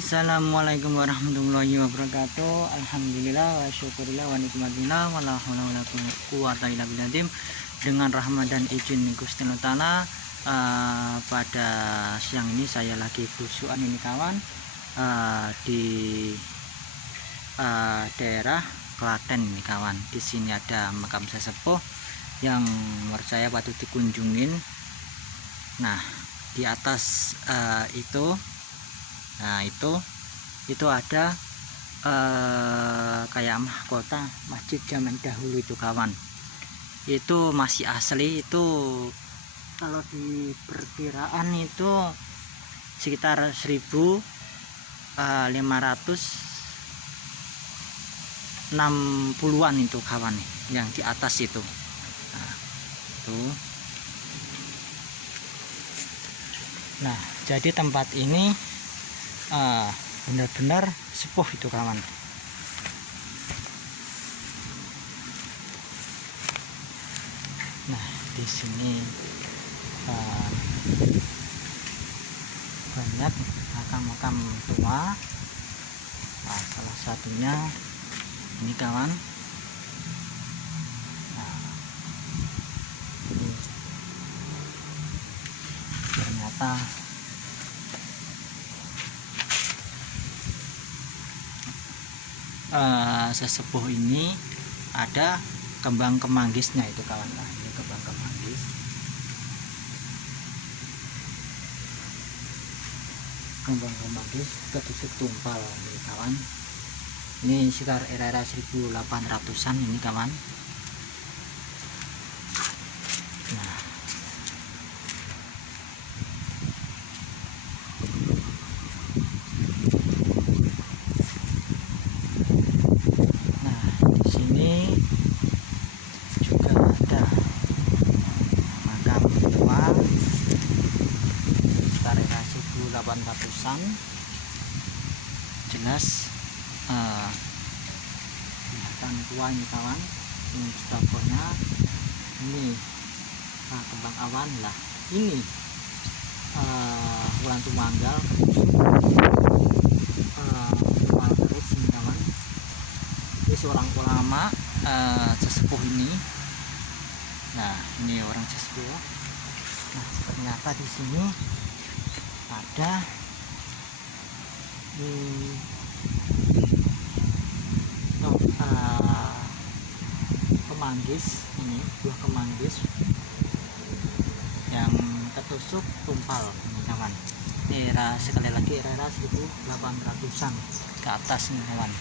Assalamualaikum warahmatullahi wabarakatuh. Alhamdulillah wa syukurillah wa nikmatillah wa la haula wa la quwwata illa billah. Dengan rahmat dan izin Gusti Allah Ta'ala, pada siang ini saya lagi belusukan ini kawan, di daerah Klaten ini kawan. Di sini ada makam sesepuh yang menurut saya patut dikunjungin. Nah, di atas itu ada kayak mahkota masjid zaman dahulu itu kawan. Itu masih asli, itu kalau di perkiraan itu sekitar 1560-an itu kawan, yang di atas itu. Nah, jadi tempat ini benar-benar sepuh itu kawan. Nah, di sini banyak makam-makam tua. Nah, salah satunya ini kawan. Nah, ini ternyata sesepuh ini ada kembang kemanggisnya itu kawan. Nah, ini kembang kemanggis. Kembang kemanggis ketusuk tumpal ini kawan. Ini sekitar era 1800-an ini kawan. Nah, di sini juga ada makam tua sekitar era 1800-an. Jelas kelihatan tua ini kawan. Ini tokonya, ini kembang awan lah, ini bulan tumanggal terus ini kawan. Ini seorang ulama sesepuh ini. Nah, ini orang sesepuh. Nah, ternyata di sini ada kemanggis, ini buah kemanggis yang ketusuk tumpal ini kawan. Ini sekali lagi era 1800-an ke atas ini kawan.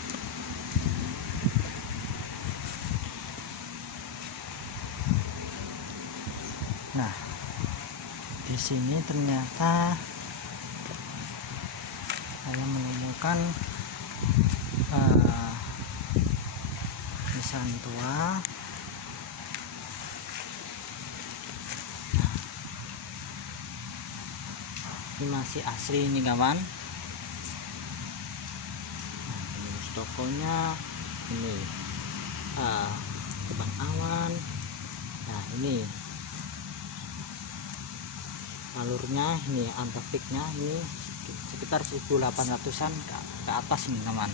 Nah, di sini ternyata saya menemukan nisan tua. Ini masih asli ini kawan. Nah, ini tokonya, ini kembang awan. Nah, ini alurnya, ini antepiknya, ini sekitar 1800-an ke atas ini kawan.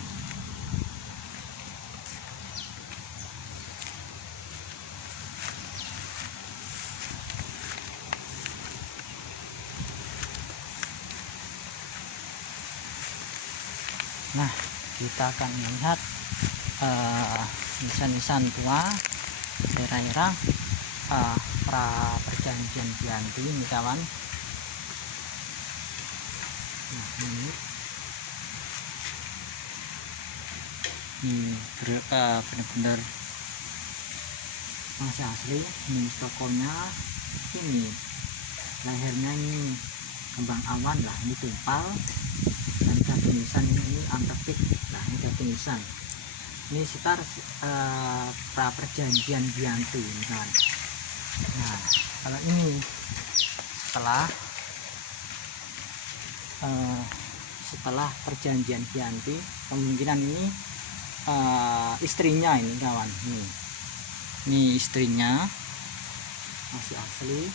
Nah, kita akan melihat nisan-nisan tua daerah-daerah pra perjanjian Bianti ini kawan. Nah, ini benar-benar masih asli. Ini tokonya, ini lehernya ini kembang awan lah, ini tumpal. Dan satu nisan ini antepik. Nah, ini satu nisan. Ini sekitar pra perjanjian Bianti ini kan. Nah, kalau ini setelah perjanjian Bianti, kemungkinan ini istrinya ini kawan. Ini istrinya masih asli.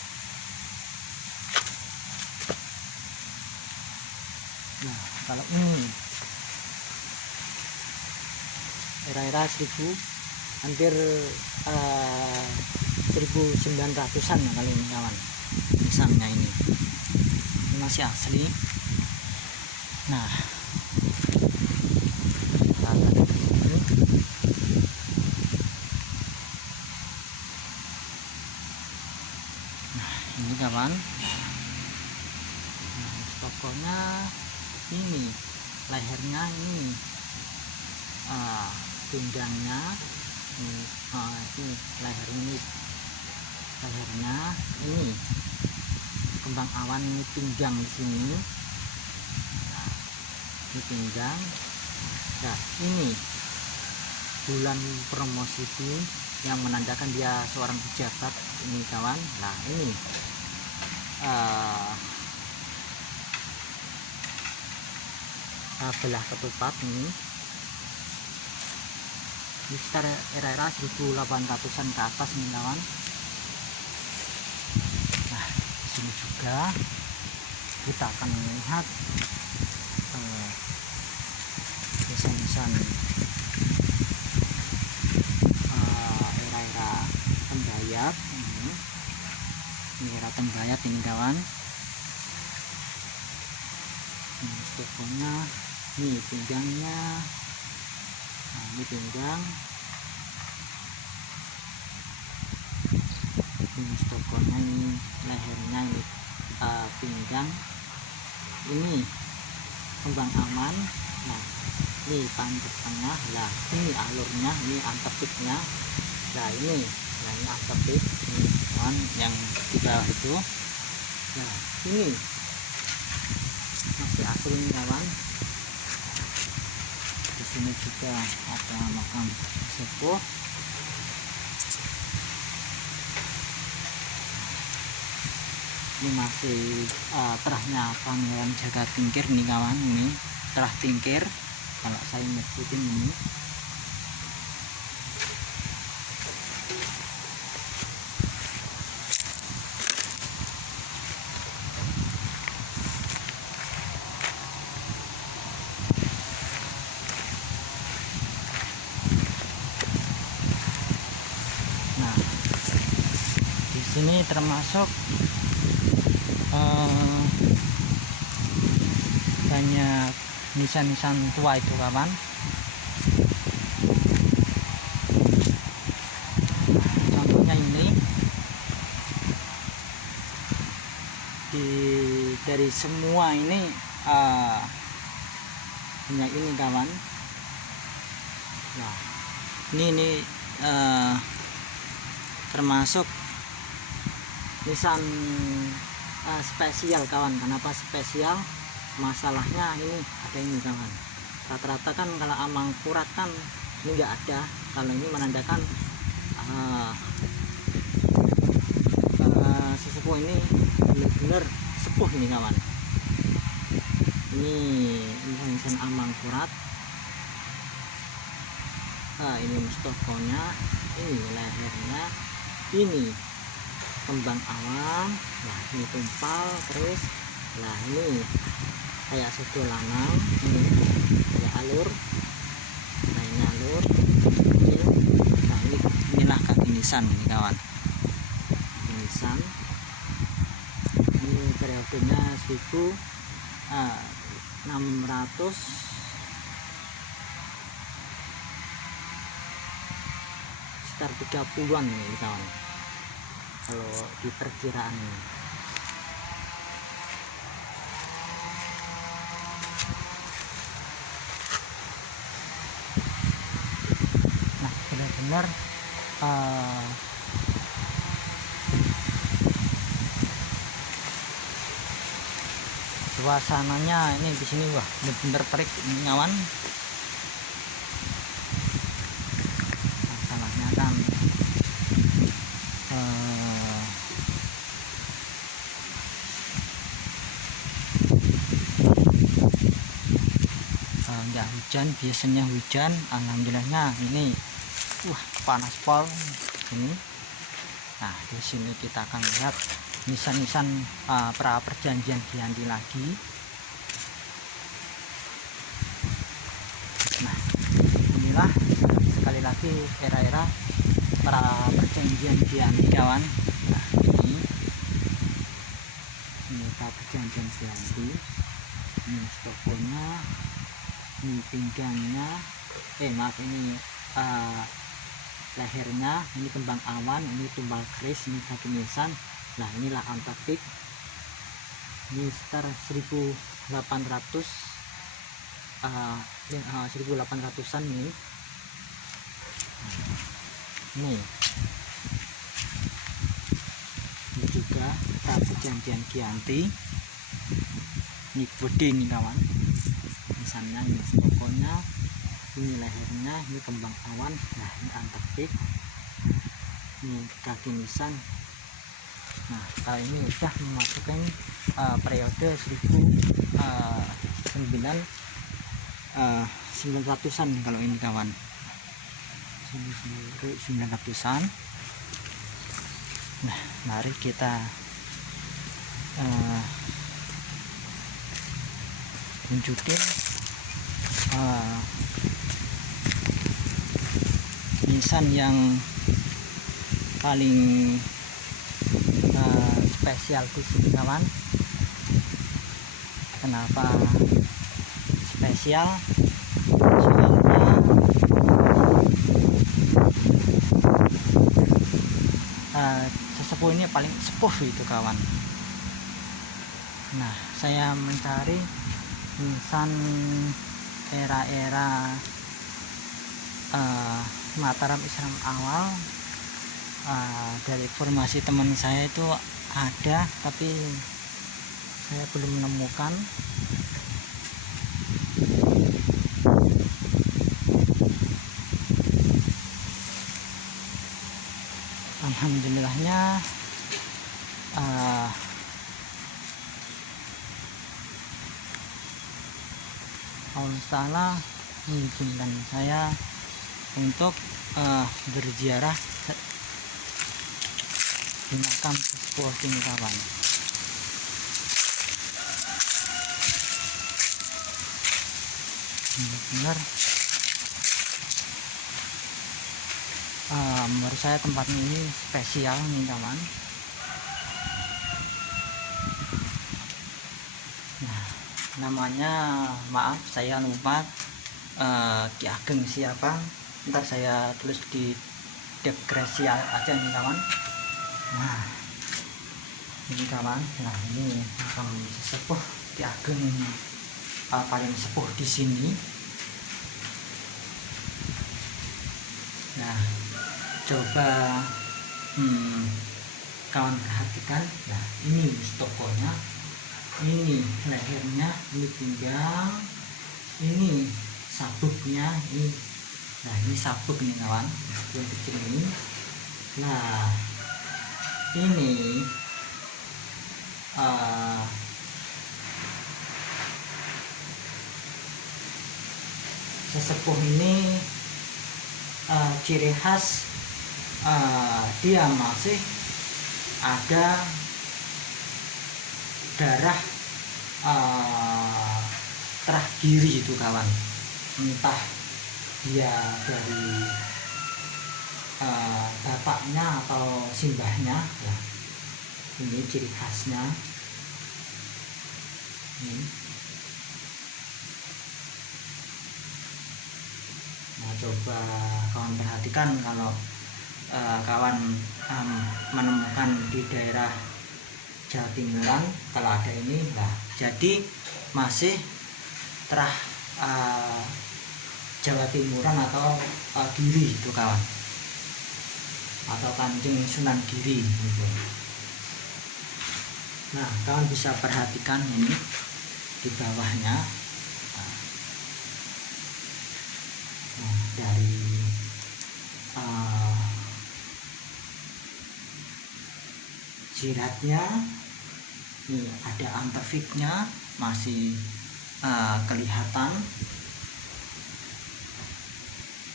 Nah, kalau ini era-era 1000 hampir 1900-an ya kali ini kawan. Misalnya ini masih asli. Nah, ini kawan. Nah, tokonya ini lehernya ini, pinggangnya ini, ini lehernya ini kembang awan, ini pinggang di sini. Nah, ini pinggang. Nah, ini bulan promosi yang menandakan dia seorang pejabat ini kawan. Nah, ini belah ketupat ini sekitar era-era 1800-an ke atas nih kawan. Nah, di sini juga kita akan melihat nisan-nisan era-era Tembayat. Ini era Tembayat ini kawan. Ini tokonya, ini pinggangnya. Nah, ini pinggang. Ini tokonya, ini lehernya, ini pinggang. Ini kembang aman. Nah, ini panjang tengah. Nah, ini alurnya, ini antepiknya. Nah, ini antepik ini kawan yang di bawah itu. Nah, ini masih asli ini kawan. Di sini juga ada makam sepuh. Ini masih terahnya Pangeran Jagatingkir nih kawan. Ini terah tingkir kalau saya nyebutin ini. Nah, di sini termasuk banyak nisan-nisan tua itu kawan. Contohnya ini dari semua ini banyak ini kawan. Nah, ini termasuk nisan spesial kawan. Kenapa spesial? Masalahnya ini ada ini kawan. Rata-rata kan kalau Amangkurat kan ini enggak ada. Kalau ini menandakan sesepuh ini benar-benar sepuh nih kawan. Ini nisan Amangkurat. Ini mustokonya, ini lehernya, ini kembang awan. Nah, ini tumpal terus. Nah, ini kayak sudu lanang, ini kayak alur. Nah, ini alur kecil. Nah, inilah kaki nisan ini kawan. Kaki nisan ini periodenya 1600 sekitar 30-an ini kawan kalau di perkiraan. Nah, benar-benar suasananya ini di sini wah benar-benar terik ini kawan. Masalahnya kan nggak hujan, biasanya hujan. Alhamdulillahnya ini wah panas pol ini. Nah, di sini kita akan lihat nisan-nisan pra perjanjian Giyanti lagi. inilah sekali lagi era-era para perjanjian Giyanti kawan. Nah, ini para perjanjian Giyanti, ini tokonya, ini pinggangnya, maaf, ini lehernya, ini kembang awan, ini tumbal keris, ini kaki nisan. Nah, inilah antifik. Ini sekitar 1800 1800-an ini. Ini juga perjanjian Giyanti. Ini gede nih kawan, misalnya ini pokoknya, ini lehernya, ini kembang awan. Nah, ini antifik, ini kaki nisan. Nah, kalau ini udah memasuki periode 1900-an kalau ini kawan, 1900-an. Nah, mari kita tunjukin nisan yang paling spesial di sini kawan. Kenapa spesial? Soalnya sesepuh ini paling sepuh itu kawan. Nah, saya mencari nisan era-era Mataram Islam awal. Dari informasi teman saya itu ada, tapi saya belum menemukan. Alhamdulillahnya Allah Ta'ala mengizinkan saya untuk berziarah di makam sepuh ini kawan. Benar, menurut saya tempatnya ini spesial nih kawan. Nah, namanya maaf saya lupa, Ki Ageng siapa, ntar saya tulis di deskripsi aja nih kawan. Nah, ini kawan. Nah, ini makam sesepuh Ki Ageng paling sepuh di sini. Nah, coba kawan perhatikan. Nah, ini tokonya, ini lehernya, ini pinggang, ini sabuknya, ini. Nah, ini sabuk nih kawan, yang kecil ini. Nah, ini sesepuh ini ciri khas dia masih ada darah terah kiri itu kawan, entah dia dari bapaknya atau simbahnya. Ya, ini ciri khasnya ini. Nah, coba kawan perhatikan kalau kawan menemukan di daerah Jawa Timuran, kalau ada ini, nah jadi masih terah Jawa Timuran atau Giri itu kawan, atau Kanjeng Sunan Giri gitu. Nah, kawan bisa perhatikan ini di bawahnya. Nah, dari jiratnya ini ada antifiknya masih kelihatan.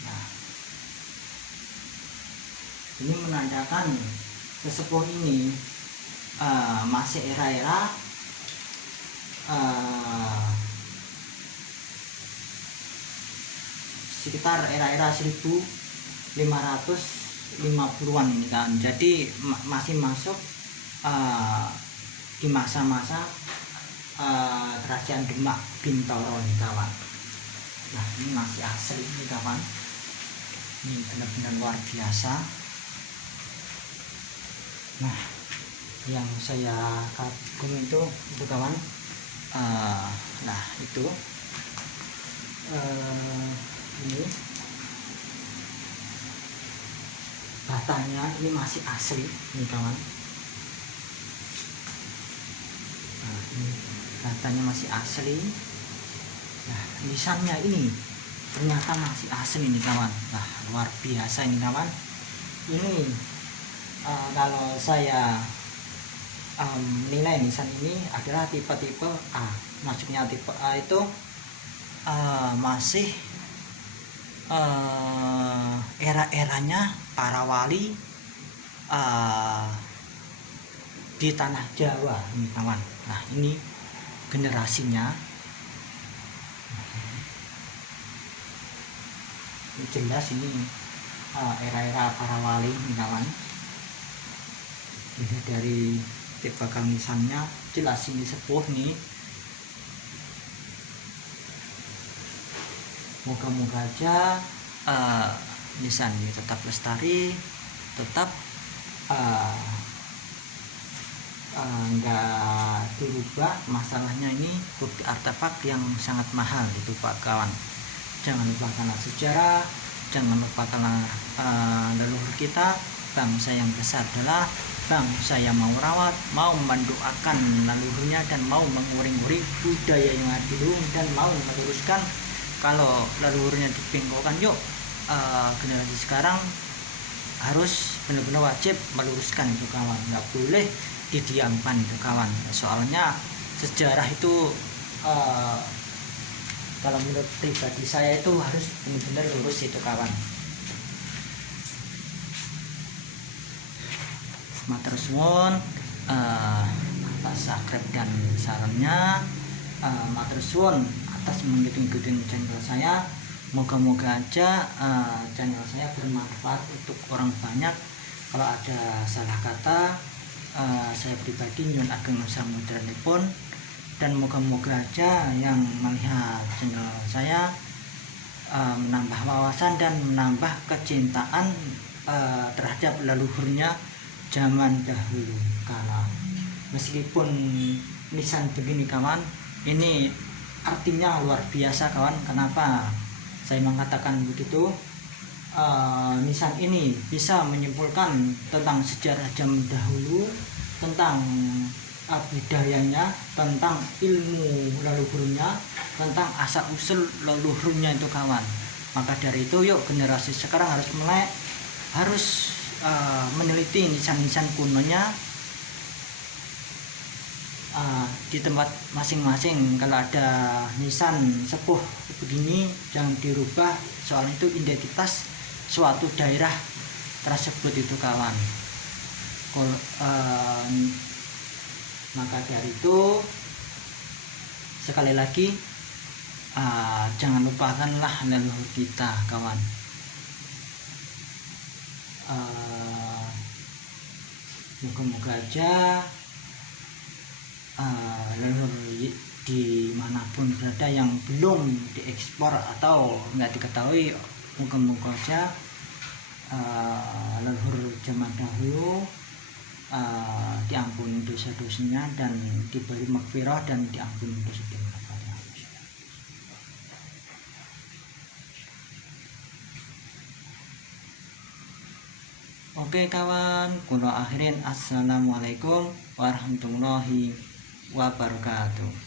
Nah, ini menandakan sesepuh ini masih era-era sekitar era-era 1550-an ini kan. Jadi masih masuk di masa-masa kerajaan Demak Bintoro nih kawan. Nah ini masih asli nih kawan, ini benar-benar luar biasa. Nah yang saya kagum itu kawan, nah itu ini batanya ini masih asli nih kawan. Nah, ini batanya masih asli. Nah nisannya ini ternyata masih asli nih kawan. Nah luar biasa ini kawan. Ini kalau saya menilai nisan ini adalah tipe-tipe A. Maksudnya tipe A itu masih era-eranya para wali di tanah Jawa ini kawan. Nah ini generasinya ini jelas, ini era-era para wali ini kawan. Ini dari tipe nisannya jelas ini sepuh nih. Moga-moga aja nisan ini tetap lestari, tetap nggak dirubah. Masalahnya ini bukti artefak yang sangat mahal itu Pak kawan. Jangan lupakanlah sejarah, jangan lupakanlah leluhur kita. Bangsa yang besar adalah bangsa yang mau rawat, mau mendoakan leluhurnya, dan mau menguri-nguri budaya yang ada dulu, dan mau meluruskan. Kalau leluhurnya dipingkaukan, yuk generasi sekarang harus benar-benar wajib meluruskan itu kawan, nggak boleh didiamkan itu kawan. Soalnya sejarah itu kalau menurut pribadi saya itu harus benar-benar lurus itu kawan. Matur suwun atas subscribe dan sarannya. Matur suwun atas mengikuti channel saya. Moga-moga aja channel saya bermanfaat untuk orang banyak. Kalau ada salah kata, saya pribadi nyuwun ageng samudaranipun, dan moga-moga aja yang melihat channel saya menambah wawasan dan menambah kecintaan terhadap leluhurnya zaman dahulu kala. Meskipun nisan begini kawan, ini artinya luar biasa kawan. Kenapa saya mengatakan begitu? Nisan ini bisa menyimpulkan tentang sejarah zaman dahulu, tentang budayanya, tentang ilmu leluhurnya, tentang asal usul leluhurnya itu kawan. Maka dari itu yuk generasi sekarang harus melek, harus meneliti nisan-nisan kunonya di tempat masing-masing. Kalau ada nisan sepuh begini jangan dirubah, soalnya itu identitas suatu daerah tersebut itu kawan. Maka dari itu sekali lagi jangan lupakanlah leluhur kita kawan. Moga-moga aja leluhur dimanapun berada yang belum diekspor atau nggak diketahui, moga-moga aja leluhur zaman dahulu diampuni dosa-dosanya dan diberi maghfirah dan diampuni dosa-dosanya. Oke kawan, kula akhirin assalamualaikum warahmatullahi wabarakatuh.